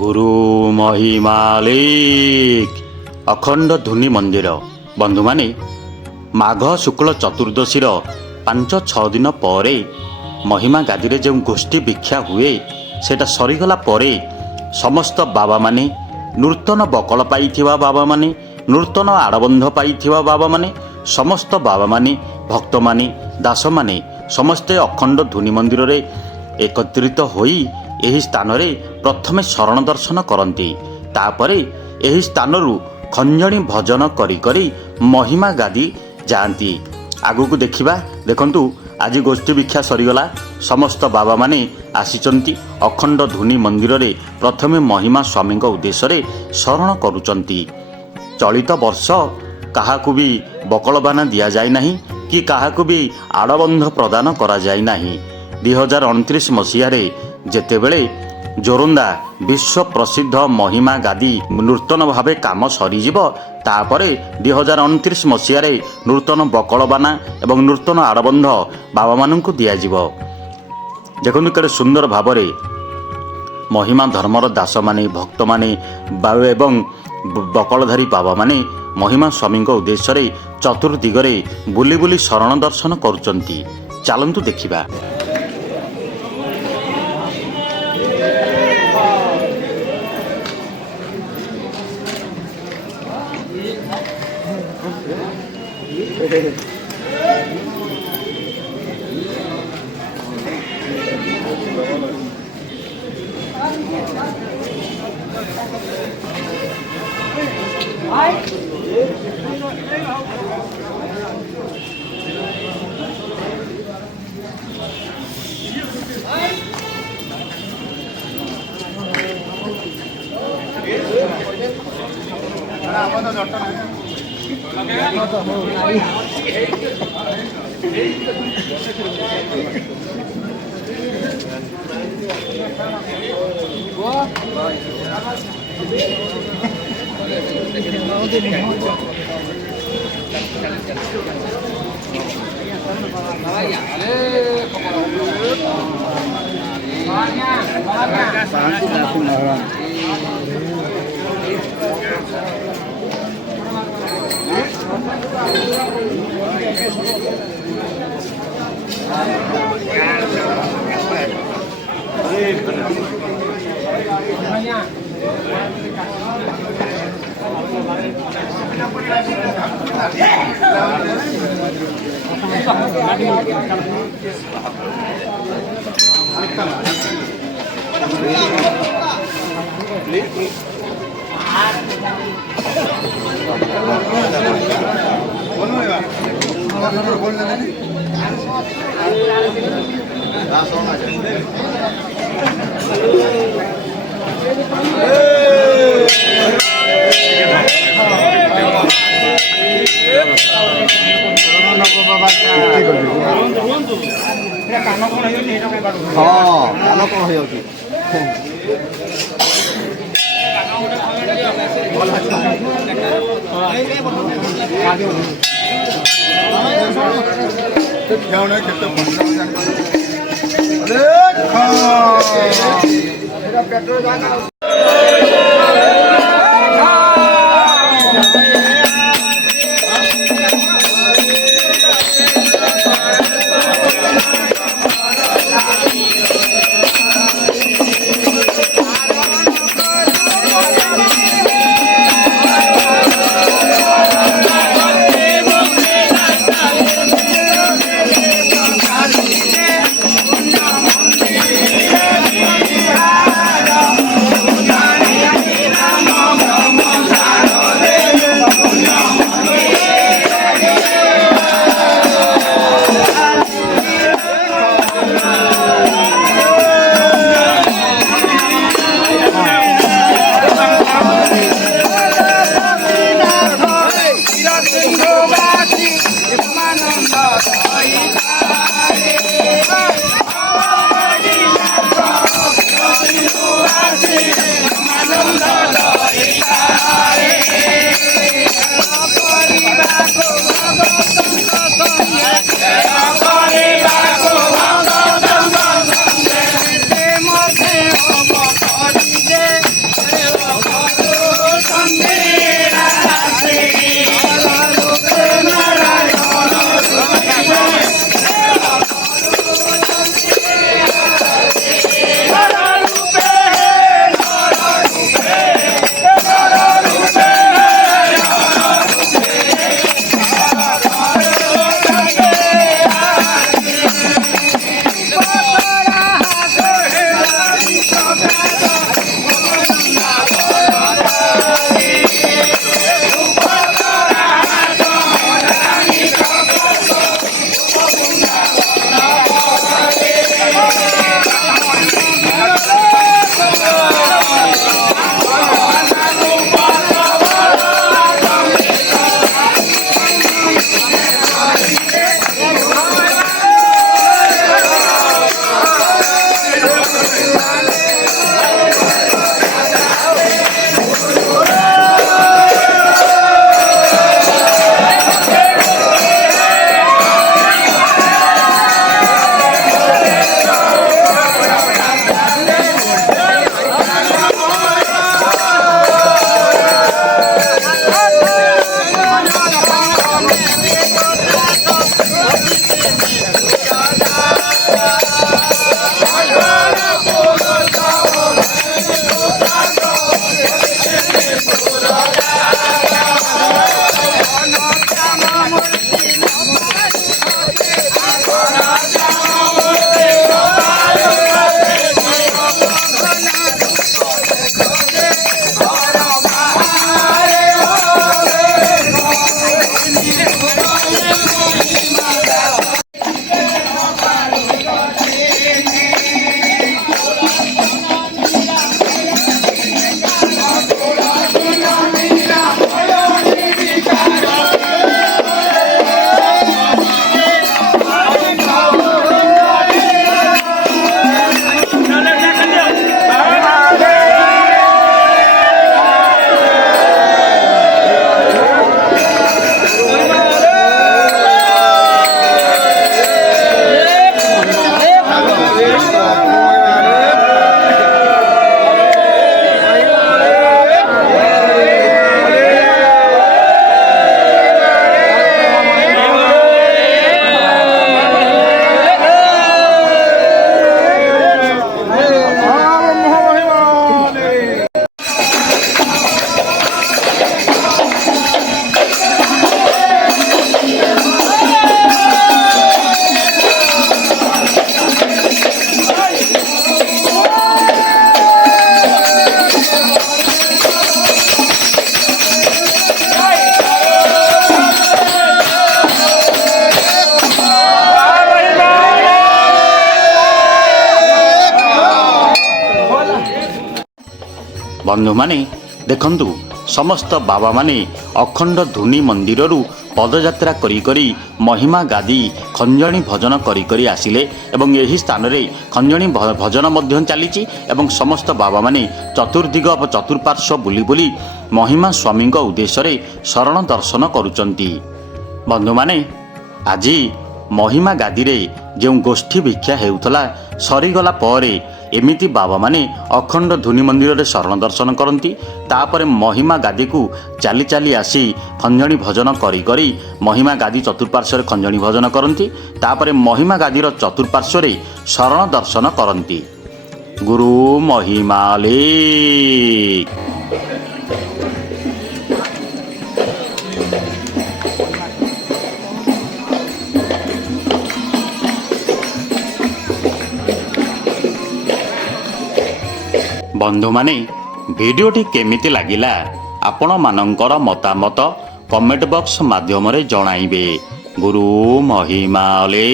ଗୁରୁ ମହିମାଲିକ ଅଖଣ୍ଡ ଧୁନି ମନ୍ଦିର। ବନ୍ଧୁମାନେ, ମାଘ ଶୁକ୍ଳ ଚତୁର୍ଦ୍ଦଶୀର 5-6 ଦିନ ପରେ ମହିମା ଗାଦିରେ ଯେଉଁ ଗୋଷ୍ଠୀ ଭିକ୍ଷା ହୁଏ, ସେଇଟା ସରିଗଲା ପରେ ସମସ୍ତ ବାବାମାନେ, ନୂତନ ବକଳ ପାଇଥିବା ବାବାମାନେ, ନୂତନ ଆଡ଼ବନ୍ଧ ପାଇଥିବା ବାବାମାନେ, ସମସ୍ତ ବାବାମାନେ, ଭକ୍ତମାନେ, ଦାସମାନେ ସମସ୍ତେ ଅଖଣ୍ଡ ଧୁନି ମନ୍ଦିରରେ ଏକତ୍ରିତ ହୋଇ ଏହି ସ୍ଥାନରେ ପ୍ରଥମେ ଶରଣ ଦର୍ଶନ କରନ୍ତି। ତାପରେ ଏହି ସ୍ଥାନରୁ ଖଞ୍ଜଣି ଭଜନ କରି କରି ମହିମା ଗାଦି ଯାଆନ୍ତି। ଆଗକୁ ଦେଖିବା। ଦେଖନ୍ତୁ, ଆଜି ଗୋଷ୍ଠୀ ଭିକ୍ଷା ସରିଗଲା। ସମସ୍ତ ବାବାମାନେ ଆସିଛନ୍ତି ଅଖଣ୍ଡ ଧୁନି ମନ୍ଦିରରେ ପ୍ରଥମେ ମହିମା ସ୍ୱାମୀଙ୍କ ଉଦ୍ଦେଶ୍ୟରେ ଶରଣ କରୁଛନ୍ତି। ଚଳିତ ବର୍ଷ କାହାକୁ ବି ବକଳବାନା ଦିଆଯାଇ ନାହିଁ କି କାହାକୁ ବି ଆଡ଼ବନ୍ଧ ପ୍ରଦାନ କରାଯାଇ ନାହିଁ। 2029 ମସିହାରେ ଯେତେବେଳେ ଜୋରନ୍ଦା ବିଶ୍ୱ ପ୍ରସିଦ୍ଧ ମହିମା ଗାଦି ନୂତନ ଭାବେ କାମ ସରିଯିବ, ତାପରେ 2029 ମସିହାରେ ନୂତନ ବକଳବାନା ଏବଂ ନୂତନ ଆଡ଼ବନ୍ଧ ବାବାମାନଙ୍କୁ ଦିଆଯିବ। ଦେଖନ୍ତୁ କେତେ ସୁନ୍ଦର ଭାବରେ ମହିମା ଧର୍ମର ଦାସମାନେ, ଭକ୍ତମାନେ ଏବଂ ବକଳଧାରୀ ବାବାମାନେ ମହିମା ସ୍ୱାମୀଙ୍କ ଉଦ୍ଦେଶ୍ୟରେ ଚତୁର୍ଦିଗରେ ବୁଲି ବୁଲି ଶରଣ ଦର୍ଶନ କରୁଛନ୍ତି। ଚାଲନ୍ତୁ ଦେଖିବା। ବନ୍ଧୁମାନେ ଦେଖନ୍ତୁ, ସମସ୍ତ ବାବାମାନେ ଅଖଣ୍ଡ ଧୁନି ମନ୍ଦିରରୁ ପଦଯାତ୍ରା କରି କରି ମହିମା ଗାଦି ଖଞ୍ଜଣି ଭଜନ କରି କରି ଆସିଲେ ଏବଂ ଏହି ସ୍ଥାନରେ ଖଞ୍ଜଣି ଭଜନ ମଧ୍ୟ ଚାଲିଛି ଏବଂ ସମସ୍ତ ବାବାମାନେ ଚତୁର୍ଦିଗ ଚତୁଃପାର୍ଶ୍ୱ ବୁଲି ବୁଲି ମହିମା ସ୍ୱାମୀଙ୍କ ଉଦ୍ଦେଶ୍ୟରେ ଶରଣ ଦର୍ଶନ କରୁଛନ୍ତି। ବନ୍ଧୁମାନେ, ଆଜି ମହିମା ଗାଦିରେ ଯେଉଁ ଗୋଷ୍ଠୀ ଭିକ୍ଷା ହେଉଥିଲା ସରିଗଲା ପରେ ଏମିତି ବାବାମାନେ ଅଖଣ୍ଡ ଧୁନି ମନ୍ଦିରରେ ଶରଣ ଦର୍ଶନ କରନ୍ତି। ତାପରେ ମହିମା ଗାଦିକୁ ଚାଲି ଚାଲି ଆସି ଖଞ୍ଜଣି ଭଜନ କରି କରି ମହିମା ଗାଦି ଚତୁଃପାର୍ଶ୍ୱରେ ଖଞ୍ଜଣି ଭଜନ କରନ୍ତି। ତାପରେ ମହିମା ଗାଦିର ଚତୁଃପାର୍ଶ୍ୱରେ ଶରଣ ଦର୍ଶନ କରନ୍ତି। ଗୁରୁ ମହିମାଲେ। ବନ୍ଧୁମାନେ, ଭିଡ଼ିଓଟି କେମିତି ଲାଗିଲା ଆପଣମାନଙ୍କର ମତାମତ କମେଣ୍ଟ ବକ୍ସ ମାଧ୍ୟମରେ ଜଣାଇବେ। ଗୁରୁ ମହିମାଲେ।